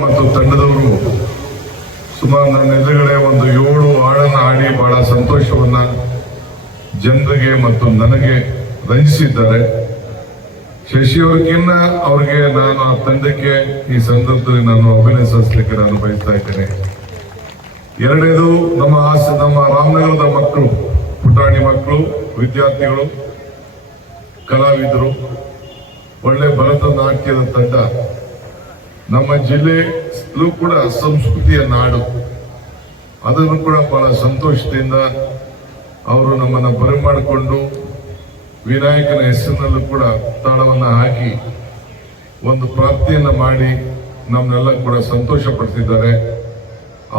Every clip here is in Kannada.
ಮತ್ತು ತಂಡದವರು ಸುಮಾರು ನನ್ನ ಎದುರುಗಡೆ ಒಂದು 7 ಹಾಡನ್ನು ಹಾಡಿ ಬಹಳ ಸಂತೋಷವನ್ನ ಜನರಿಗೆ ಮತ್ತು ನನಗೆ ರಂಜಿಸಿದ್ದಾರೆ. ಶಶಿಯವರಿಗಿನ್ನ ಅವ್ರಿಗೆ ನಾನು ಆ ತಂಡಕ್ಕೆ ಈ ಸಂದರ್ಭದಲ್ಲಿ ನಾನು ಅಭಿನಂದಿಸಲಿಕ್ಕೆ ನಾನು ಬಯಸ್ತಾ ಇದ್ದೇನೆ. ಎರಡನೇದು ನಮ್ಮ ರಾಮನಗರದ ಮಕ್ಕಳು, ಪುಟಾಣಿ ಮಕ್ಕಳು, ವಿದ್ಯಾರ್ಥಿಗಳು, ಕಲಾವಿದರು, ಒಳ್ಳೆ ಭರತನಾಟ್ಯದ ತಂಡ. ನಮ್ಮ ಜಿಲ್ಲೆಯಲ್ಲೂ ಕೂಡ ಸಂಸ್ಕೃತಿಯ ನಾಡು, ಅದನ್ನು ಕೂಡ ಬಹಳ ಸಂತೋಷದಿಂದ ಅವರು ನಮ್ಮನ್ನು ಬರಮಾಡಿಕೊಂಡು ವಿನಾಯಕನ ಹೆಸರಿನಲ್ಲೂ ಕೂಡ ತಾಳವನ್ನು ಹಾಕಿ ಒಂದು ಪ್ರಾರ್ಥನೆಯನ್ನು ಮಾಡಿ ನಮ್ಮನ್ನೆಲ್ಲ ಕೂಡ ಸಂತೋಷ ಪಡಿಸಿದ್ದಾರೆ.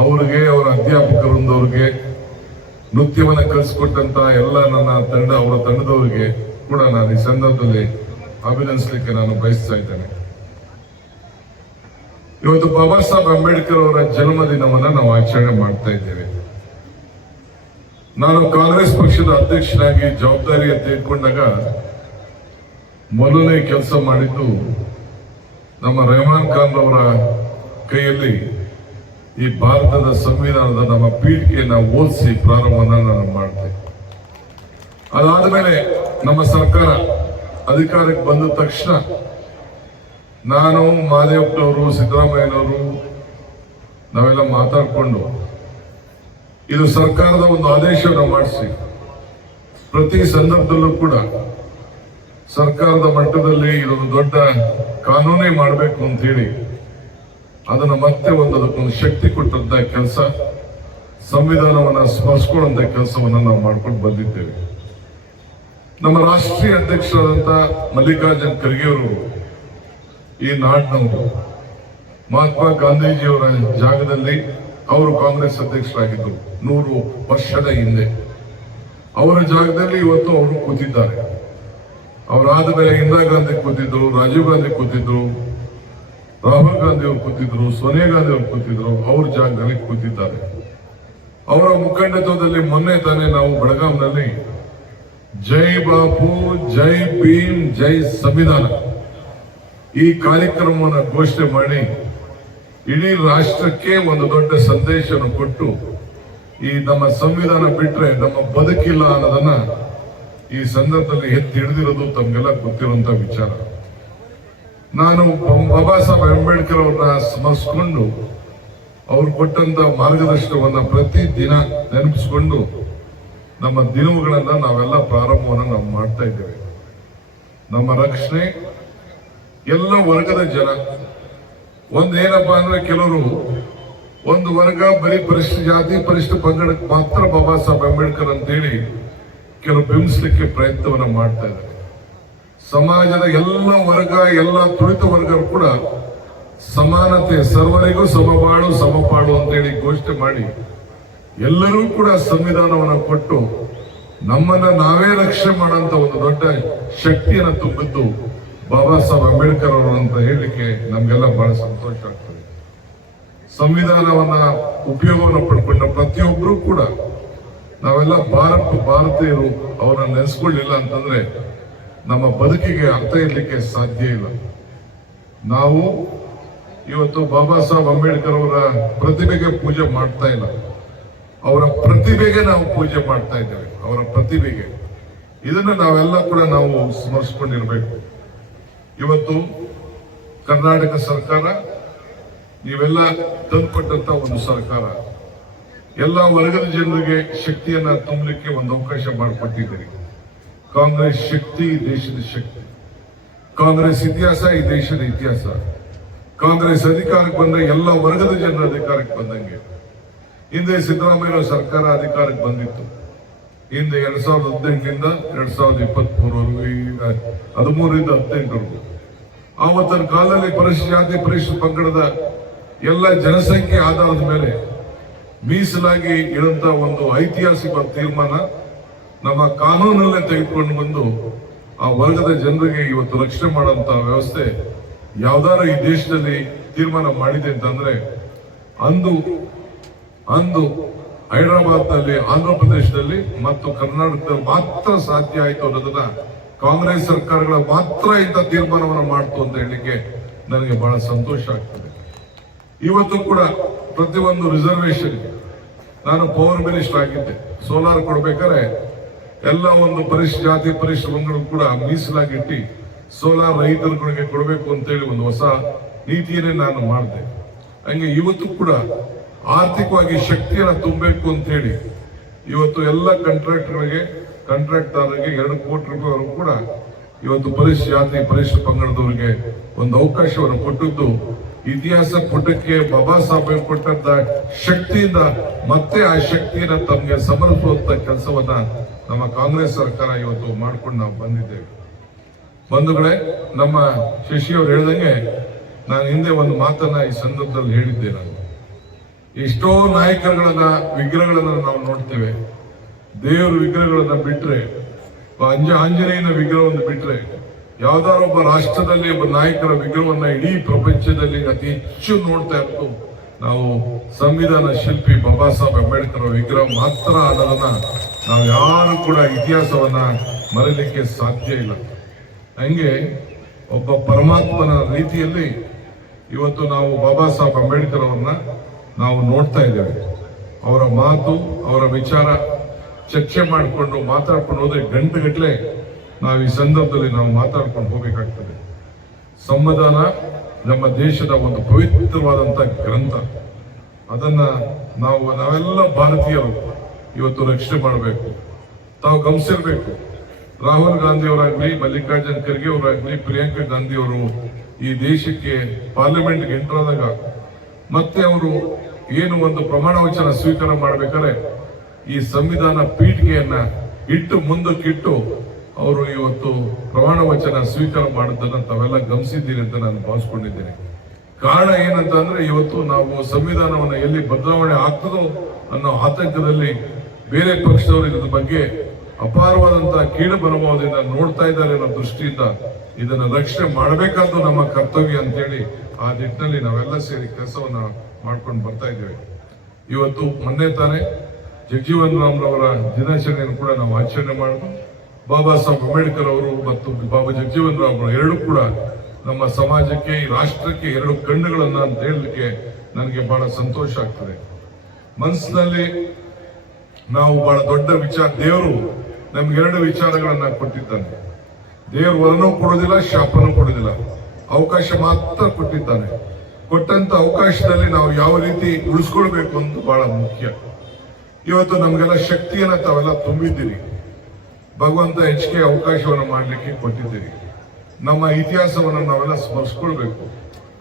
ಅವರಿಗೆ, ಅವರ ಅಧ್ಯಾಪಕರೊಂದವ್ರಿಗೆ, ನೃತ್ಯವನ್ನು ಕಲಿಸ್ಕೊಟ್ಟಂತ ಎಲ್ಲ ನನ್ನ ತಂಡ, ಅವರ ತಂಡದವರಿಗೆ ಕೂಡ ನಾನು ಈ ಸಂದರ್ಭದಲ್ಲಿ ಅಭಿನಂದಿಸಲಿಕ್ಕೆ ನಾನು ಬಯಸ್ತಾ ಇದ್ದೇನೆ. ಇವತ್ತು ಬಾಬಾ ಸಾಹೇಬ್ ಅಂಬೇಡ್ಕರ್ ಅವರ ಜನ್ಮದಿನವನ್ನು ನಾವು ಆಚರಣೆ ಮಾಡ್ತಾ ಇದ್ದೇವೆ. ನಾನು ಕಾಂಗ್ರೆಸ್ ಪಕ್ಷದ ಅಧ್ಯಕ್ಷನಾಗಿ ಜವಾಬ್ದಾರಿಯನ್ನು ತೆಗೆದುಕೊಂಡಾಗ ಮೊದಲನೇ ಕೆಲಸ ಮಾಡಿದ್ದು ನಮ್ಮ ರೆಹಮಾನ್ ಖಾನ್ ಅವರ ಕೈಯಲ್ಲಿ ಈ ಭಾರತದ ಸಂವಿಧಾನದ ನಮ್ಮ ಪೀಠಿಕೆಯನ್ನು ಓದಿಸಿ ಪ್ರಾರಂಭವನ್ನು ನಾನು ಮಾಡಿದೆ. ಅದಾದ ಮೇಲೆ ನಮ್ಮ ಸರ್ಕಾರ ಅಧಿಕಾರಕ್ಕೆ ಬಂದ ತಕ್ಷಣ ನಾನು, ಮಹದೇವಪ್ಪನವರು, ಸಿದ್ದರಾಮಯ್ಯನವರು ನಾವೆಲ್ಲ ಮಾತಾಡಿಕೊಂಡು ಇದು ಸರ್ಕಾರದ ಒಂದು ಆದೇಶವನ್ನು ಮಾಡಿಸಿ ಪ್ರತಿ ಸಂದರ್ಭದಲ್ಲೂ ಕೂಡ ಸರ್ಕಾರದ ಮಟ್ಟದಲ್ಲಿ ಇದೊಂದು ದೊಡ್ಡ ಕಾನೂನೇ ಮಾಡಬೇಕು ಅಂತ ಹೇಳಿ ಅದನ್ನು ಮತ್ತೆ ಅದಕ್ಕೊಂದು ಶಕ್ತಿ ಕೊಟ್ಟಂತ ಕೆಲಸ, ಸಂವಿಧಾನವನ್ನು ಸ್ಮರಿಸಿಕೊಳ್ಳುವಂತ ಕೆಲಸವನ್ನು ನಾವು ಮಾಡ್ಕೊಂಡು ಬಂದಿದ್ದೇವೆ. ನಮ್ಮ ರಾಷ್ಟ್ರೀಯ ಅಧ್ಯಕ್ಷರಾದಂಥ ಮಲ್ಲಿಕಾರ್ಜುನ್ ಖರ್ಗೆ ಅವರು ಈ ನಾಡಿನವರು, ಮಹಾತ್ಮ ಗಾಂಧೀಜಿಯವರ ಜಾಗದಲ್ಲಿ ಅವರು ಕಾಂಗ್ರೆಸ್ ಅಧ್ಯಕ್ಷರಾಗಿದ್ದರು 100 ವರ್ಷದ ಹಿಂದೆ. ಅವರ ಜಾಗದಲ್ಲಿ ಇವತ್ತು ಅವರು ಕೂತಿದ್ದಾರೆ. ಅವರಾದ ಮೇಲೆ ಇಂದಿರಾ ಗಾಂಧಿ ಕೂತಿದ್ರು, ರಾಜೀವ್ ಗಾಂಧಿ ಕೂತಿದ್ರು, ರಾಹುಲ್ ಗಾಂಧಿ ಅವರು ಕೂತಿದ್ರು, ಸೋನಿಯಾ ಗಾಂಧಿ ಅವರು ಕೂತಿದ್ರು, ಅವ್ರ ಜಾಗದಲ್ಲಿ ಕೂತಿದ್ದಾರೆ. ಅವರ ಮುಖಂಡತ್ವದಲ್ಲಿ ಮೊನ್ನೆ ತಾನೇ ನಾವು ಬೆಳಗಾಂನಲ್ಲಿ ಜೈ ಬಾಪು, ಜೈ ಭೀಮ್, ಜೈ ಸಂವಿಧಾನ ಈ ಕಾರ್ಯಕ್ರಮವನ್ನು ಘೋಷಣೆ ಮಾಡಿ ಇಡೀ ರಾಷ್ಟ್ರಕ್ಕೆ ಒಂದು ದೊಡ್ಡ ಸಂದೇಶವನ್ನು ಕೊಟ್ಟು ಈ ನಮ್ಮ ಸಂವಿಧಾನ ಬಿಟ್ರೆ ನಮ್ಮ ಬದುಕಿಲ್ಲ ಅನ್ನೋದನ್ನ ಈ ಸಂದರ್ಭದಲ್ಲಿ ಎತ್ತಿ ಹಿಡಿದಿರೋದು ತಮಗೆಲ್ಲ ಗೊತ್ತಿರುವಂತ ವಿಚಾರ. ನಾನು ಬಾಬಾ ಸಾಹೇಬ್ ಅಂಬೇಡ್ಕರ್ ಅವ್ರನ್ನ ಸ್ಮರಿಸಿಕೊಂಡು ಅವ್ರು ಕೊಟ್ಟಂತ ಮಾರ್ಗದರ್ಶನವನ್ನ ಪ್ರತಿ ದಿನ ನೆನಪಿಸಿಕೊಂಡು ನಮ್ಮ ದಿನಗಳನ್ನ ನಾವೆಲ್ಲ ಪ್ರಾರಂಭವನ್ನು ನಾವು ಮಾಡ್ತಾ ಇದ್ದೇವೆ. ನಮ್ಮ ರಕ್ಷಣೆ ಎಲ್ಲ ವರ್ಗದ ಜನ. ಒಂದೇನಪ್ಪಾ ಅಂದ್ರೆ ಕೆಲವರು ಒಂದು ವರ್ಗ ಬರೀ ಪರಿಶಿಷ್ಟ ಜಾತಿ, ಪರಿಶಿಷ್ಟ ಪಂಗಡಕ್ಕೆ ಮಾತ್ರ ಬಾಬಾ ಸಾಹೇಬ್ ಅಂಬೇಡ್ಕರ್ ಅಂತೇಳಿ ಕೆಲವು ಬಿಂಬಿಸ್ಲಿಕ್ಕೆ ಪ್ರಯತ್ನವನ್ನ ಮಾಡ್ತಾ ಇದ್ದಾರೆ. ಸಮಾಜದ ಎಲ್ಲ ವರ್ಗ, ಎಲ್ಲ ತುಳಿತ ವರ್ಗರು ಕೂಡ ಸಮಾನತೆ, ಸರ್ವರಿಗೂ ಸಮಬಾಳು ಸಮಪಾಡು ಅಂತೇಳಿ ಘೋಷಣೆ ಮಾಡಿ ಎಲ್ಲರೂ ಕೂಡ ಸಂವಿಧಾನವನ್ನು ಕೊಟ್ಟು ನಮ್ಮನ್ನ ನಾವೇ ರಕ್ಷಣೆ ಮಾಡುವಂತ ಒಂದು ದೊಡ್ಡ ಶಕ್ತಿಯನ್ನು ತುಂಬಿದ್ದು ಬಾಬಾ ಸಾಹೇಬ್ ಅಂಬೇಡ್ಕರ್ ಅವರು ಅಂತ ಹೇಳಲಿಕ್ಕೆ ನಮ್ಗೆಲ್ಲ ಬಹಳ ಸಂತೋಷ ಆಗ್ತದೆ. ಸಂವಿಧಾನವನ್ನ ಉಪಯೋಗವನ್ನು ಪಡ್ಕೊಂಡ ಪ್ರತಿಯೊಬ್ಬರೂ ಕೂಡ ನಾವೆಲ್ಲ ಭಾರತೀಯರು ಅವರನ್ನ ನೆನೆಸ್ಕೊಳ್ಳಿಲ್ಲ ಅಂತಂದ್ರೆ ನಮ್ಮ ಬದುಕಿಗೆ ಅರ್ಥ ಇರಲಿಕ್ಕೆ ಸಾಧ್ಯ ಇಲ್ಲ. ನಾವು ಇವತ್ತು ಬಾಬಾ ಸಾಹೇಬ್ ಅಂಬೇಡ್ಕರ್ ಅವರ ಪ್ರತಿಭೆಗೆ ಪೂಜೆ ಮಾಡ್ತಾ ಇಲ್ಲ, ಅವರ ಪ್ರತಿಭೆಗೆ ನಾವು ಪೂಜೆ ಮಾಡ್ತಾ ಇದ್ದೇವೆ. ಅವರ ಪ್ರತಿಭೆಗೆ ಇದನ್ನ ನಾವೆಲ್ಲ ಕೂಡ ನಾವು ಸ್ಮರಿಸ್ಕೊಂಡಿರ್ಬೇಕು. ಇವತ್ತು ಕರ್ನಾಟಕ ಸರ್ಕಾರ ನೀವೆಲ್ಲ ತಂದುಕೊಟ್ಟಂತ ಒಂದು ಸರ್ಕಾರ, ಎಲ್ಲ ವರ್ಗದ ಜನರಿಗೆ ಶಕ್ತಿಯನ್ನ ತುಂಬಲಿಕ್ಕೆ ಒಂದು ಅವಕಾಶ ಮಾಡಿಕೊಟ್ಟಿದ್ದೀರಿ. ಕಾಂಗ್ರೆಸ್ ಶಕ್ತಿ ಈ ದೇಶದ ಶಕ್ತಿ, ಕಾಂಗ್ರೆಸ್ ಇತಿಹಾಸ ಈ ದೇಶದ ಇತಿಹಾಸ. ಕಾಂಗ್ರೆಸ್ ಅಧಿಕಾರಕ್ಕೆ ಬಂದ್ರೆ ಎಲ್ಲ ವರ್ಗದ ಜನರ ಅಧಿಕಾರಕ್ಕೆ ಬಂದಂಗೆ. ಹಿಂದೆ ಸಿದ್ದರಾಮಯ್ಯ ಸರ್ಕಾರ ಅಧಿಕಾರಕ್ಕೆ ಬಂದಿತ್ತು. ಹಿಂದೆ 2018 2023 13ರಿಂದ 18 ಆವತ್ತಿನ ಕಾಲದಲ್ಲಿ ಪರಿಶಿಷ್ಟ ಜಾತಿ, ಪರಿಶಿಷ್ಟ ಪಂಗಡದ ಎಲ್ಲ ಜನಸಂಖ್ಯೆ ಆಧಾರದ ಮೇಲೆ ಮೀಸಲಾಗಿ ಇರುವಂತ ಒಂದು ಐತಿಹಾಸಿಕ ತೀರ್ಮಾನ ನಮ್ಮ ಕಾನೂನಲ್ಲೇ ತೆಗೆದುಕೊಂಡು ಬಂದು ಆ ವರ್ಗದ ಜನರಿಗೆ ಇವತ್ತು ರಕ್ಷಣೆ ಮಾಡುವಂತ ವ್ಯವಸ್ಥೆ ಯಾವ್ದಾರ ಈ ದೇಶದಲ್ಲಿ ತೀರ್ಮಾನ ಮಾಡಿದೆ ಅಂತಂದ್ರೆ ಅಂದು ಹೈದರಾಬಾದ್ನಲ್ಲಿ, ಆಂಧ್ರ ಪ್ರದೇಶದಲ್ಲಿ ಮತ್ತು ಕರ್ನಾಟಕದಲ್ಲಿ ಮಾತ್ರ ಸಾಧ್ಯ ಆಯಿತು ಅನ್ನೋದನ್ನ ಕಾಂಗ್ರೆಸ್ ಸರ್ಕಾರಗಳ ಮಾತ್ರ ಇಂಥ ತೀರ್ಮಾನವನ್ನು ಮಾಡ್ತು ಅಂತ ಹೇಳಲಿಕ್ಕೆ ನನಗೆ ಬಹಳ ಸಂತೋಷ ಆಗ್ತದೆ. ಇವತ್ತು ಕೂಡ ಪ್ರತಿಯೊಂದು ರಿಸರ್ವೇಶನ್ ನಾನು ಪವರ್ ಮಿನಿಸ್ಟರ್ ಆಗಿದ್ದೆ. ಸೋಲಾರ್ ಕೊಡ್ಬೇಕಾದ್ರೆ ಎಲ್ಲ ಒಂದು ಜಾತಿ ಪರಿಶ್ರಮಗಳು ಕೂಡ ಮೀಸಲಾಗಿಟ್ಟು ಸೋಲಾರ್ ರೈತರುಗಳಿಗೆ ಕೊಡಬೇಕು ಅಂತೇಳಿ ಒಂದು ಹೊಸ ನೀತಿಯನ್ನೇ ನಾನು ಮಾಡಿದೆ. ಹಂಗೆ ಇವತ್ತು ಕೂಡ ಆರ್ಥಿಕವಾಗಿ ಶಕ್ತಿಯನ್ನು ತುಂಬಬೇಕು ಅಂತ ಹೇಳಿ ಇವತ್ತು ಎಲ್ಲ ಕಾಂಟ್ರಾಕ್ಟರ್ಗೆ 2 ಕೋಟಿ ರೂಪಾಯಿವರೆಗೂ ಕೂಡ ಇವತ್ತು ಜಾತಿ ಪರಿಶಿಷ್ಟ ಪಂಗಡದವರಿಗೆ ಒಂದು ಅವಕಾಶವನ್ನು ಕೊಟ್ಟಿದ್ದು ಇತಿಹಾಸ ಪುಟಕ್ಕೆ ಬಾಬಾ ಸಾಹೇಬ್ ಕೊಟ್ಟಂತ ಶಕ್ತಿಯಿಂದ ಮತ್ತೆ ಆ ಶಕ್ತಿಯನ್ನು ತಮಗೆ ಸಮರ್ಪಿಸುವಂತ ಕೆಲಸವನ್ನ ನಮ್ಮ ಕಾಂಗ್ರೆಸ್ ಸರ್ಕಾರ ಇವತ್ತು ಮಾಡ್ಕೊಂಡು ನಾವು ಬಂದಿದ್ದೇವೆ. ಬಂಧುಗಳೇ, ನಮ್ಮ ಶಶಿ ಅವರು ಹೇಳಿದಂಗೆ ನಾನು ಹಿಂದೆ ಒಂದು ಮಾತನ್ನ ಈ ಸಂದರ್ಭದಲ್ಲಿ ಹೇಳಿದ್ದೆ. ನಾನು ಎಷ್ಟೋ ನಾಯಕರುಗಳನ್ನ ವಿಗ್ರಹಗಳನ್ನ ನಾವು ನೋಡ್ತೇವೆ. ದೇವರ ವಿಗ್ರಹಗಳನ್ನ ಬಿಟ್ರೆ, ಆಂಜನೇಯನ ವಿಗ್ರಹವನ್ನು ಬಿಟ್ರೆ, ಯಾವ್ದಾದ್ರು ಒಬ್ಬ ರಾಷ್ಟ್ರದಲ್ಲಿ ಒಬ್ಬ ನಾಯಕರ ವಿಗ್ರಹವನ್ನ ಇಡೀ ಪ್ರಪಂಚದಲ್ಲಿ ಅತಿ ಹೆಚ್ಚು ನೋಡ್ತಾ ಇರೋದು ನಾವು ಸಂವಿಧಾನ ಶಿಲ್ಪಿ ಬಾಬಾ ಸಾಹೇಬ್ ಅಂಬೇಡ್ಕರ್ ವಿಗ್ರಹ ಮಾತ್ರ ಅನ್ನೋದನ್ನ ನಾವು ಯಾರು ಕೂಡ ಇತಿಹಾಸವನ್ನ ಮರೆಯಲಿಕ್ಕೆ ಸಾಧ್ಯ ಇಲ್ಲ. ಹಂಗೆ ಒಬ್ಬ ಪರಮಾತ್ಮನ ರೀತಿಯಲ್ಲಿ ಇವತ್ತು ನಾವು ಬಾಬಾ ಸಾಹೇಬ್ ಅಂಬೇಡ್ಕರ್ ಅವ್ರನ್ನ ನಾವು ನೋಡ್ತಾ ಇದ್ದೇವೆ. ಅವರ ಮಾತು, ಅವರ ವಿಚಾರ ಚರ್ಚೆ ಮಾಡಿಕೊಂಡು ಮಾತಾಡ್ಕೊಂಡು ಹೋದ್ರೆ ಗಂಟೆಗಟ್ಟಲೆ ನಾವು ಈ ಸಂದರ್ಭದಲ್ಲಿ ನಾವು ಮಾತಾಡ್ಕೊಂಡು ಹೋಗಬೇಕಾಗ್ತದೆ. ಸಂವಿಧಾನ ನಮ್ಮ ದೇಶದ ಒಂದು ಪವಿತ್ರವಾದಂತ ಗ್ರಂಥ. ಅದನ್ನ ನಾವೆಲ್ಲ ಭಾರತೀಯರು ಇವತ್ತು ರಕ್ಷಣೆ ಮಾಡಬೇಕು. ತಾವು ಗಮನಿಸಿರ್ಬೇಕು, ರಾಹುಲ್ ಗಾಂಧಿ ಅವರಾಗ್ಲಿ, ಮಲ್ಲಿಕಾರ್ಜುನ್ ಖರ್ಗೆ ಅವರಾಗ್ಲಿ, ಪ್ರಿಯಾಂಕಾ ಗಾಂಧಿ ಅವರು ಈ ದೇಶಕ್ಕೆ ಪಾರ್ಲಿಮೆಂಟ್ಗೆ ಎಂಟರ್ ಆದಾಗ ಮತ್ತೆ ಅವರು ಏನು ಒಂದು ಪ್ರಮಾಣ ವಚನ ಸ್ವೀಕಾರ ಮಾಡಬೇಕಾದ್ರೆ ಈ ಸಂವಿಧಾನ ಪೀಠಿಗೆಯನ್ನ ಇಟ್ಟು ಮುಂದಕ್ಕಿಟ್ಟು ಅವರು ಇವತ್ತು ಪ್ರಮಾಣ ವಚನ ಸ್ವೀಕಾರ ಮಾಡಿದ್ದನ್ನ ತಾವೆಲ್ಲ ಗಮನಿಸಿದ್ದೀರಿ ಅಂತ ನಾನು ಭಾವಿಸ್ಕೊಂಡಿದ್ದೇನೆ. ಕಾರಣ ಏನಂತ ಅಂದ್ರೆ ಇವತ್ತು ನಾವು ಸಂವಿಧಾನವನ್ನು ಎಲ್ಲಿ ಬದಲಾವಣೆ ಆಗ್ತದೋ ಅನ್ನೋ ಆತಂಕದಲ್ಲಿ ಬೇರೆ ಪಕ್ಷದವರು ಇದ್ರ ಬಗ್ಗೆ ಅಪಾರವಾದಂತಹ ಕೀಳು ಮನೋಭಾವದಿಂದ ನೋಡ್ತಾ ಇದ್ದಾರೆ ಅನ್ನೋ ದೃಷ್ಟಿಯಿಂದ ಇದನ್ನ ರಕ್ಷಣೆ ಮಾಡಬೇಕಾದ್ದು ನಮ್ಮ ಕರ್ತವ್ಯ ಅಂತೇಳಿ ಆ ನಿಟ್ಟಿನಲ್ಲಿ ನಾವೆಲ್ಲ ಸೇರಿ ಕೆಲಸವನ್ನ ಮಾಡ್ಕೊಂಡು ಬರ್ತಾ ಇದ್ದೇವೆ. ಇವತ್ತು ಮೊನ್ನೆ ತಾನೇ ಜಗಜೀವನ್ ರಾಮ್ರವರ ದಿನಾಚರಣೆಯನ್ನು ಕೂಡ ನಾವು ಆಚರಣೆ ಮಾಡೋದು. ಬಾಬಾ ಸಾಹೇಬ್ ಅಂಬೇಡ್ಕರ್ ಅವರು ಮತ್ತು ಬಾಬಾ ಜಗಜೀವನ್ ರಾಮ್ ಎರಡೂ ಕೂಡ ನಮ್ಮ ಸಮಾಜಕ್ಕೆ, ಈ ರಾಷ್ಟ್ರಕ್ಕೆ 2 ಕಣ್ಣುಗಳನ್ನ ಅಂತ ಹೇಳಲಿಕ್ಕೆ ನನಗೆ ಬಹಳ ಸಂತೋಷ ಆಗ್ತದೆ. ಮನಸ್ಸಿನಲ್ಲಿ ನಾವು ಬಹಳ ದೊಡ್ಡ ವಿಚಾರ, ದೇವರು ನಮ್ಗೆ 2 ವಿಚಾರಗಳನ್ನ ಕೊಟ್ಟಿದ್ದಾನೆ. ದೇವರು ವರನೂ ಕೊಡೋದಿಲ್ಲ, ಶಾಪನೂ ಕೊಡೋದಿಲ್ಲ, ಅವಕಾಶ ಮಾತ್ರ ಕೊಟ್ಟಿದ್ದಾನೆ. ಕೊಟ್ಟಂತ ಅವಕಾಶದಲ್ಲಿ ನಾವು ಯಾವ ರೀತಿ ಉಳಿಸ್ಕೊಳ್ಬೇಕು ಅಂತ ಬಹಳ ಮುಖ್ಯ. ಇವತ್ತು ನಮ್ಗೆಲ್ಲ ಶಕ್ತಿಯನ್ನ ತಾವೆಲ್ಲ ತುಂಬಿದ್ದೀರಿ. ಭಗವಂತ ಹೆಚ್ಚಿಗೆ ಅವಕಾಶವನ್ನು ಮಾಡಲಿಕ್ಕೆ ಕೊಟ್ಟಿದ್ದೀರಿ. ನಮ್ಮ ಇತಿಹಾಸವನ್ನು ನಾವೆಲ್ಲ ಸ್ಮರಿಸ್ಕೊಳ್ಬೇಕು.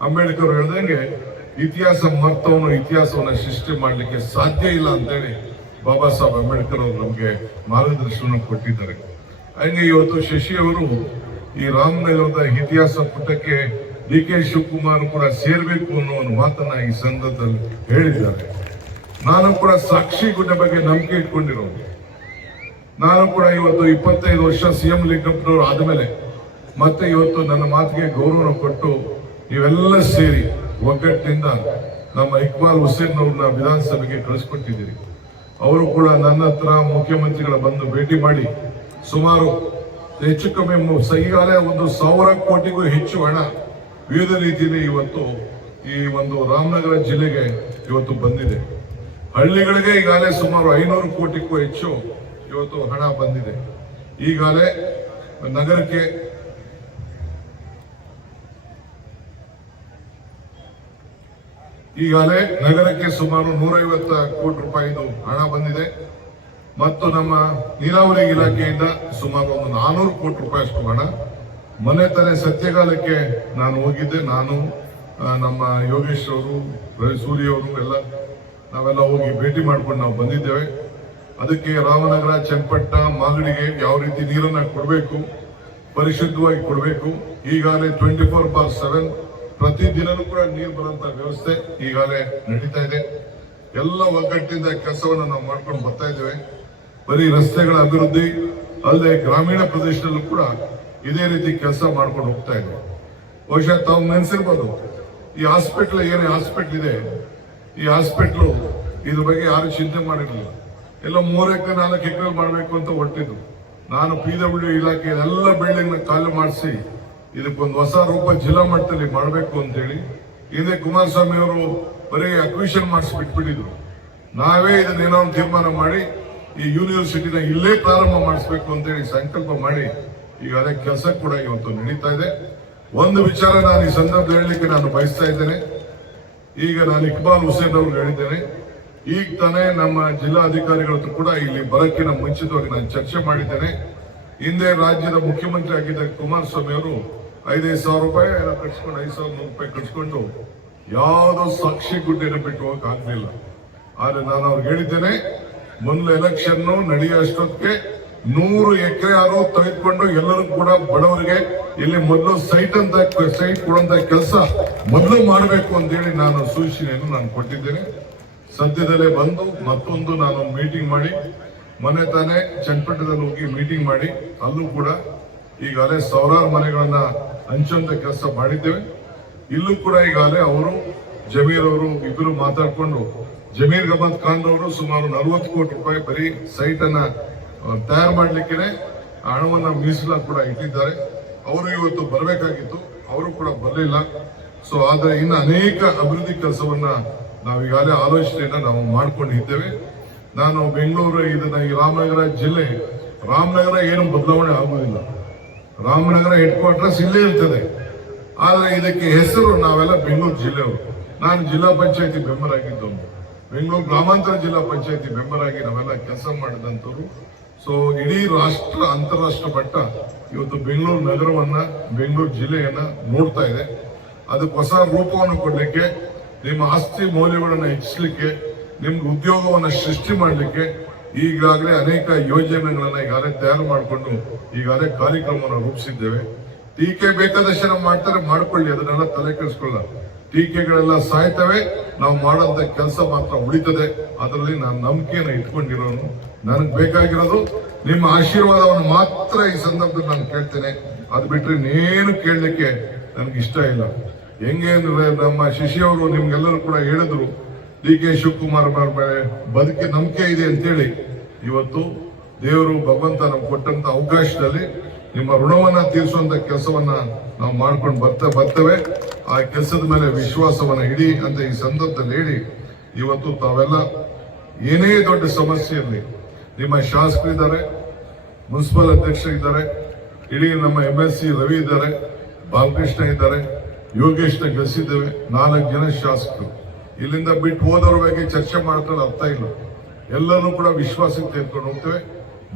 ಅಂಬೇಡ್ಕರ್ ಹೇಳ್ದಂಗೆ ಇತಿಹಾಸ ಮರ್ತವನು ಇತಿಹಾಸವನ್ನು ಸೃಷ್ಟಿ ಮಾಡಲಿಕ್ಕೆ ಸಾಧ್ಯ ಇಲ್ಲ ಅಂತೇಳಿ ಬಾಬಾ ಸಾಹೇಬ್ ಅಂಬೇಡ್ಕರ್ ಅವರು ನಮಗೆ ಮಾರ್ಗದರ್ಶನ ಕೊಟ್ಟಿದ್ದಾರೆ. ಹಂಗೆ ಇವತ್ತು ಶಶಿ ಅವರು ಈ ರಾಮನಗರದ ಇತಿಹಾಸ ಪುಟಕ್ಕೆ DK ಶಿವಕುಮಾರ್ ಕೂಡ ಸೇರ್ಬೇಕು ಅನ್ನೋ ಒಂದು ಮಾತನ್ನ ಈ ಸಂದರ್ಭದಲ್ಲಿ ಹೇಳಿದ್ದಾರೆ. ನಾನು ಕೂಡ ಸಾಕ್ಷಿ ಗುಡ್ಡ ಬಗ್ಗೆ ನಂಬಿಕೆ ಇಟ್ಕೊಂಡಿರೋದು. ನಾನು ಕೂಡ ಇವತ್ತು 25 ವರ್ಷ CM ಲಿಂಗಪ್ಪನವರು ಆದಮೇಲೆ ಮತ್ತೆ ಇವತ್ತು ನನ್ನ ಮಾತಿಗೆ ಗೌರವ ಕೊಟ್ಟು ನೀವೆಲ್ಲ ಸೇರಿ ಒಗ್ಗಟ್ಟಿನಿಂದ ನಮ್ಮ ಇಕ್ಬಾಲ್ ಹುಸೇನ್ ಅವ್ರನ್ನ ವಿಧಾನಸಭೆಗೆ ಕಳಿಸ್ಕೊಟ್ಟಿದ್ದೀರಿ. ಅವರು ಕೂಡ ನನ್ನ ಹತ್ರ ಮುಖ್ಯಮಂತ್ರಿಗಳ ಬಂದು ಭೇಟಿ ಮಾಡಿ ಸುಮಾರು ಹೆಚ್ಚು ಕಮ್ಮಿ ಈಗಾಗಲೇ 1,000 ಕೋಟಿಗೂ ಹೆಚ್ಚು ಹಣ ವಿವಿಧ ರೀತಿಯಲ್ಲಿ ಇವತ್ತು ಈ ಒಂದು ರಾಮನಗರ ಜಿಲ್ಲೆಗೆ ಇವತ್ತು ಬಂದಿದೆ. ಹಳ್ಳಿಗಳಿಗೆ ಈಗಾಗಲೇ ಸುಮಾರು 500 ಕೋಟಿಗೂ ಹೆಚ್ಚು ಇವತ್ತು ಹಣ ಬಂದಿದೆ. ಈಗಾಗಲೇ ನಗರಕ್ಕೆ ಸುಮಾರು 150 ಕೋಟಿ ರೂಪಾಯಿದು ಹಣ ಬಂದಿದೆ. ಮತ್ತು ನಮ್ಮ ನೀರಾವರಿ ಇಲಾಖೆಯಿಂದ ಸುಮಾರು 400 ಕೋಟಿ ರೂಪಾಯಿ ಅಷ್ಟು ಹಣ. ಮೊನ್ನೆ ತಾನೇ ಸತ್ಯಗಾಲಕ್ಕೆ ನಾನು ಹೋಗಿದ್ದೆ. ನಾನು ನಮ್ಮ ಯೋಗೇಶ್ ಅವರು, ಸೂರ್ಯ ಅವರು ನಾವೆಲ್ಲ ಹೋಗಿ ಭೇಟಿ ಮಾಡ್ಕೊಂಡು ನಾವು ಬಂದಿದ್ದೇವೆ. ಅದಕ್ಕೆ ರಾಮನಗರ, ಚನ್ನಪಟ್ಟಣ, ಮಾಗಡಿಗೆ ಯಾವ ರೀತಿ ನೀರನ್ನ ಕೊಡಬೇಕು, ಪರಿಶುದ್ಧವಾಗಿ ಕೊಡಬೇಕು. ಈಗಾಗಲೇ 24/7 ಪ್ರತಿದಿನನೂ ಕೂಡ ನೀರು ಬರುವಂತ ವ್ಯವಸ್ಥೆ ಈಗಾಗಲೇ ನಡೀತಾ ಇದೆ. ಎಲ್ಲ ಒಗ್ಗಟ್ಟಿನಿಂದ ಕೆಲಸವನ್ನು ನಾವು ಮಾಡ್ಕೊಂಡು ಬರ್ತಾ ಇದ್ದೇವೆ. ಬರೀ ರಸ್ತೆಗಳ ಅಭಿವೃದ್ಧಿ ಅಲ್ಲದೆ ಗ್ರಾಮೀಣ ಪ್ರದೇಶದಲ್ಲೂ ಕೂಡ ಇದೇ ರೀತಿ ಕೆಲಸ ಮಾಡ್ಕೊಂಡು ಹೋಗ್ತಾ ಇದ್ದೇವೆ. ಬಹುಶಃ ತಾವು ನೆನೆಸಿರ್ಬೋದು, ಈ ಹಾಸ್ಪಿಟ್ಲ್ ಏನೇ ಹಾಸ್ಪಿಟ್ಲ್ ಇದೆ, ಈ ಹಾಸ್ಪಿಟ್ಲು ಇದ್ರ ಬಗ್ಗೆ ಯಾರು ಚಿಂತೆ ಮಾಡಿರಲಿಲ್ಲ. ಎಲ್ಲ 3 ಎಕರೆ 4 ಎಕರೆ ಮಾಡಬೇಕು ಅಂತ ಹೊರಟಿದ್ದು. ನಾನು PW ಇಲಾಖೆ ಎಲ್ಲ ಬಿಲ್ಡಿಂಗ್ ನ ಖಾಲಿ ಮಾಡಿಸಿ ಇದಕ್ಕೊಂದು ಹೊಸ ರೂಪ ಜಿಲ್ಲಾ ಮಟ್ಟದಲ್ಲಿ ಮಾಡಬೇಕು ಅಂತೇಳಿ ಹಿಂದೆ ಕುಮಾರಸ್ವಾಮಿ ಅವರು ಬರೀ ಅಕ್ವಿಷನ್ ಮಾಡಿಸಿ ಬಿಟ್ಬಿಟ್ಟಿದ್ರು. ನಾವೇ ಇದನ್ನೇನೋ ಒಂದು ತೀರ್ಮಾನ ಮಾಡಿ ಈ ಯೂನಿವರ್ಸಿಟಿನ ಇಲ್ಲೇ ಪ್ರಾರಂಭ ಮಾಡಿಸ್ಬೇಕು ಅಂತೇಳಿ ಸಂಕಲ್ಪ ಮಾಡಿ ಈಗ ಅದೇ ಕೆಲಸ ಕೂಡ ಇವತ್ತು ನಡೀತಾ ಇದೆ. ಒಂದು ವಿಚಾರ ನಾನು ಈ ಸಂದರ್ಭದಲ್ಲಿ ಹೇಳಲಿಕ್ಕೆ ನಾನು ಬಯಸ್ತಾ ಇದ್ದೇನೆ. ಈಗ ನಾನು ಇಕ್ಬಾಲ್ ಹುಸೇನ್ ಅವ್ರಿಗೆ ಹೇಳಿದ್ದೇನೆ, ಈಗ ತಾನೇ ನಮ್ಮ ಜಿಲ್ಲಾಧಿಕಾರಿಗಳ ಹತ್ರ ಕೂಡ ಇಲ್ಲಿ ಬರಕ್ಕಿನ ಮುಂಚಿತವಾಗಿ ನಾನು ಚರ್ಚೆ ಮಾಡಿದ್ದೇನೆ. ಹಿಂದೆ ರಾಜ್ಯದ ಮುಖ್ಯಮಂತ್ರಿ ಆಗಿದ್ದ ಕುಮಾರಸ್ವಾಮಿ ಅವರು 5,000 ರೂಪಾಯಿ ಎಲ್ಲ ಕಟ್ಸ್ಕೊಂಡು 5,100 ರೂಪಾಯಿ ಕಟ್ಸ್ಕೊಂಡು ಯಾವುದೋ ಸಾಕ್ಷಿ ಗುಡ್ಡೆನ ಬಿಟ್ಟು ಹೋಗಕ್ ಆಗ್ಲಿಲ್ಲ. ಆದ್ರೆ ನಾನು ಅವ್ರಿಗೆ ಹೇಳಿದ್ದೇನೆ, ಮೊದಲು ಎಲೆಕ್ಷನ್ ನಡೆಯೋ ಅಷ್ಟೊತ್ತಿಗೆ 100 ಎಕರೆ ಯಾರೋ ತೆಗೆದುಕೊಂಡು ಎಲ್ಲರೂ ಕೂಡ ಬಡವರಿಗೆ ಇಲ್ಲಿ ಮೊದಲು ಸೈಟ್ ಕೊಡುವಂತ ಕೆಲಸ ಮೊದಲು ಮಾಡಬೇಕು ಅಂತೇಳಿ ನಾನು ಸೂಚನೆಯನ್ನು ನಾನು ಕೊಟ್ಟಿದ್ದೇನೆ. ಸದ್ಯದಲ್ಲೇ ಬಂದು ಮತ್ತೊಂದು ನಾನು ಮೀಟಿಂಗ್ ಮಾಡಿ ಮೊನ್ನೆ ತಾನೇ ಚನ್ನಪಟ್ಟಣದಲ್ಲಿ ಹೋಗಿ ಮೀಟಿಂಗ್ ಮಾಡಿ ಅಲ್ಲೂ ಕೂಡ ಈಗಾಗಲೇ ಸಾವಿರಾರು ಮನೆಗಳನ್ನ ಹಂಚುವಂತ ಕೆಲಸ ಮಾಡಿದ್ದೇವೆ. ಇಲ್ಲೂ ಕೂಡ ಈಗಾಗಲೇ ಅವರು ಜಮೀರ್ ಅವರು ಇಬ್ಬರು ಮಾತಾಡ್ಕೊಂಡು ಜಮೀರ್ ಅಹಮದ್ ಖಾನ್ ಅವರು ಸುಮಾರು 40 ಕೋಟಿ ರೂಪಾಯಿ ಬರೀ ಸೈಟ್ ಅನ್ನ ತಯಾರು ಮಾಡ್ಲಿಕ್ಕೆ ಹಣವನ್ನ ಮೀಸಲಾಗಿ ಕೂಡ ಇಟ್ಟಿದ್ದಾರೆ. ಅವರು ಇವತ್ತು ಬರಬೇಕಾಗಿತ್ತು, ಅವರು ಕೂಡ ಬರಲಿಲ್ಲ. ಸೊ ಆದ್ರೆ ಇನ್ನು ಅನೇಕ ಅಭಿವೃದ್ಧಿ ಕೆಲಸವನ್ನ ನಾವೀಗಾಗಲೇ ಆಲೋಚನೆಯನ್ನ ನಾವು ಮಾಡ್ಕೊಂಡಿದ್ದೇವೆ. ನಾನು ಬೆಂಗಳೂರು ಇದನ್ನ ಈ ರಾಮನಗರ ಜಿಲ್ಲೆ, ರಾಮನಗರ ಏನು ಬದಲಾವಣೆ ಆಗುವುದಿಲ್ಲ. ರಾಮನಗರ ಹೆಡ್ ಕ್ವಾರ್ಟರ್ಸ್ ಇಲ್ಲೇ ಇರ್ತದೆ. ಆದ್ರೆ ಇದಕ್ಕೆ ಹೆಸರು ನಾವೆಲ್ಲ ಬೆಂಗಳೂರು ಜಿಲ್ಲೆಯವರು. ನಾನು ಜಿಲ್ಲಾ ಪಂಚಾಯತಿ ಮೆಂಬರ್ ಆಗಿದ್ದವನು, ಬೆಂಗಳೂರು ಗ್ರಾಮಾಂತರ ಜಿಲ್ಲಾ ಪಂಚಾಯತಿ ಮೆಂಬರ್ ಆಗಿ ನಾವೆಲ್ಲ ಕೆಲಸ ಮಾಡಿದಂಥವ್ರು. ಸೊ ಇಡೀ ರಾಷ್ಟ್ರ ಅಂತಾರಾಷ್ಟ್ರ ಮಟ್ಟ ಇವತ್ತು ಬೆಂಗಳೂರು ನಗರವನ್ನ, ಬೆಂಗಳೂರು ಜಿಲ್ಲೆಯನ್ನ ನೋಡ್ತಾ ಇದೆ. ಅದಕ್ಕೆ ಹೊಸ ರೂಪವನ್ನು ಕೊಡ್ಲಿಕ್ಕೆ, ನಿಮ್ಮ ಆಸ್ತಿ ಮೌಲ್ಯಗಳನ್ನು ಹೆಚ್ಚಿಸಲಿಕ್ಕೆ, ನಿಮ್ಗೆ ಉದ್ಯೋಗವನ್ನು ಸೃಷ್ಟಿ ಮಾಡಲಿಕ್ಕೆ ಈಗಾಗಲೇ ಅನೇಕ ಯೋಜನೆಗಳನ್ನ ಈಗಾಗಲೇ ತಯಾರು ಮಾಡಿಕೊಂಡು ಈಗಾಗಲೇ ಕಾರ್ಯಕ್ರಮವನ್ನು ರೂಪಿಸಿದ್ದೇವೆ. ಟೀಕೆ ಬೇಕಾದಷ್ಟು ಮಾಡ್ತಾರೆ, ಮಾಡ್ಕೊಳ್ಳಿ, ಅದನ್ನೆಲ್ಲ ತಲೆ ಕೆಡಿಸ್ಕೊಳ್ಳ. ಟೀಕೆಗಳೆಲ್ಲ ಸಾಯ್ತವೆ, ನಾವು ಮಾಡೋಂಥ ಕೆಲಸ ಮಾತ್ರ ಉಳಿತದೆ. ಅದರಲ್ಲಿ ನಾನು ನಂಬಿಕೆಯನ್ನು ಇಟ್ಕೊಂಡಿರೋನು. ನನಗೆ ಬೇಕಾಗಿರೋದು ನಿಮ್ಮ ಆಶೀರ್ವಾದವನ್ನು ಮಾತ್ರ ಈ ಸಂದರ್ಭದಲ್ಲಿ ನಾನು ಕೇಳ್ತೇನೆ. ಅದು ಬಿಟ್ಟರೆ ಇನ್ನೇನು ಕೇಳಲಿಕ್ಕೆ ನನಗೆ ಇಷ್ಟ ಇಲ್ಲ. ಹೆಂಗೆ ಅಂದ್ರೆ ನಮ್ಮ ಶಿಶಿಯವರು ನಿಮ್ಗೆಲ್ಲರೂ ಕೂಡ ಹೇಳಿದ್ರು, ಡಿ.ಕೆ. ಶಿವಕುಮಾರ್ ಬದುಕಿ ನಂಬಿಕೆ ಇದೆ ಅಂತೇಳಿ. ಇವತ್ತು ದೇವರು ಭಗವಂತ ನಮ್ಗೆ ಕೊಟ್ಟಂತ ಅವಕಾಶದಲ್ಲಿ ನಿಮ್ಮ ಋಣವನ್ನ ತೀರಿಸುವಂತ ಕೆಲಸವನ್ನ ನಾವು ಮಾಡ್ಕೊಂಡು ಬರ್ತೇವೆ. ಆ ಕೆಲಸದ ಮೇಲೆ ವಿಶ್ವಾಸವನ್ನ ಇಡಿ ಅಂತ ಈ ಸಂದರ್ಭದಲ್ಲಿ ಹೇಳಿ, ಇವತ್ತು ತಾವೆಲ್ಲ ಏನೇ ದೊಡ್ಡ ಸಮಸ್ಯೆ ಇರಲಿ, ನಿಮ್ಮ ಶಾಸಕರಿದ್ದಾರೆ, ಮುನ್ಸಿಪಲ್ ಅಧ್ಯಕ್ಷರಿದ್ದಾರೆ, ಇಡೀ ನಮ್ಮ MLC ರವಿ ಇದ್ದಾರೆ, ಬಾಲಕೃಷ್ಣ ಇದ್ದಾರೆ, ಯೋಗೇಶ್ನ ಗೆಲ್ಲಿಸಿದ್ದೇವೆ. 4 ಜನ ಶಾಸಕರು. ಇಲ್ಲಿಂದ ಬಿಟ್ಟು ಹೋದವ್ರ ಬಗ್ಗೆ ಚರ್ಚೆ ಮಾಡ್ಕೊಳ್ಳೋ ಅರ್ಥ ಇಲ್ಲ. ಎಲ್ಲರೂ ಕೂಡ ವಿಶ್ವಾಸಕ್ಕೆ ತೆಗೆದುಕೊಂಡು ಹೋಗ್ತೇವೆ.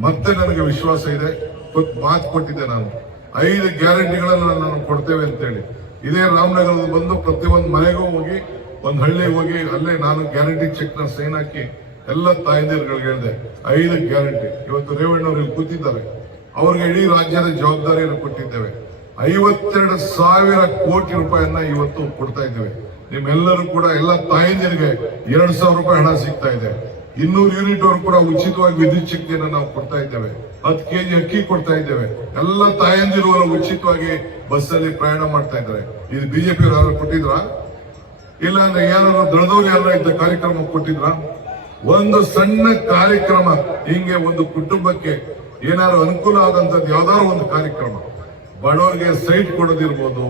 ಮತ್ತೆ ನನಗೆ ವಿಶ್ವಾಸ ಇದೆ, ಮಾತು ಕೊಟ್ಟಿದ್ದೆ ನಾನು, 5 ಗ್ಯಾರಂಟಿಗಳನ್ನ ನಾನು ಕೊಡ್ತೇವೆ ಅಂತೇಳಿ. ಇದೇ ರಾಮನಗರದ ಬಂದು ಪ್ರತಿಯೊಂದು ಮನೆಗೂ ಹೋಗಿ, ಒಂದು ಹಳ್ಳಿಗೆ ಹೋಗಿ ಅಲ್ಲೇ ನಾನು ಗ್ಯಾರಂಟಿ ಚೆಕ್ ನ ಸೈನ್ ಹಾಕಿ ಎಲ್ಲ ತಾಯಂದಿರುಗಳಿಗೆ ಹೇಳಿದೆ 5 ಗ್ಯಾರಂಟಿ. ಇವತ್ತು ರೇವಣ್ಣವ್ರು ಇಲ್ಲಿ ಕೂತಿದ್ದಾರೆ, ಅವ್ರಿಗೆ ಇಡೀ ರಾಜ್ಯದ ಜವಾಬ್ದಾರಿಯನ್ನು ಕೊಟ್ಟಿದ್ದೇವೆ. 52,000 ಕೋಟಿ ರೂಪಾಯಿಯನ್ನ ಇವತ್ತು ಕೊಡ್ತಾ ಇದ್ದೇವೆ. ನಿಮ್ಮೆಲ್ಲರೂ ಕೂಡ ಎಲ್ಲ ತಾಯಂದಿರಿಗೆ 2,000 ರೂಪಾಯಿ ಹಣ ಸಿಗ್ತಾ ಇದೆ. 200 ಯೂನಿಟ್ ಅವರು ಕೂಡ ಉಚಿತವಾಗಿ ವಿದ್ಯುತ್ ಶಕ್ತಿಯನ್ನು ನಾವು ಕೊಡ್ತಾ ಇದ್ದೇವೆ. 10 ಕೆಜಿ ಅಕ್ಕಿ ಕೊಡ್ತಾ ಇದ್ದೇವೆ. ಎಲ್ಲ ತಾಯಂದಿರು ಉಚಿತವಾಗಿ ಬಸ್ಸಲ್ಲಿ ಪ್ರಯಾಣ ಮಾಡ್ತಾ ಇದ್ದಾರೆ. ಇದು ಬಿಜೆಪಿ ಯಾರು ಕೊಟ್ಟಿದ್ರಾ? ಇಲ್ಲ ಅಂದ್ರೆ ಏನಾದ್ರು ದಳದವ್ರು ಯಾರು ಇದ್ದ ಕಾರ್ಯಕ್ರಮ ಕೊಟ್ಟಿದ್ರಾ? ಒಂದು ಸಣ್ಣ ಕಾರ್ಯಕ್ರಮ, ಹಿಂಗೆ ಒಂದು ಕುಟುಂಬಕ್ಕೆ ಏನಾದ್ರು ಅನುಕೂಲ ಆದಂತದ್ದು ಯಾವ್ದಾದ್ರು ಒಂದು ಕಾರ್ಯಕ್ರಮ, ಬಡವರಿಗೆ ಸೈಟ್ ಕೊಡೋದಿರ್ಬೋದು.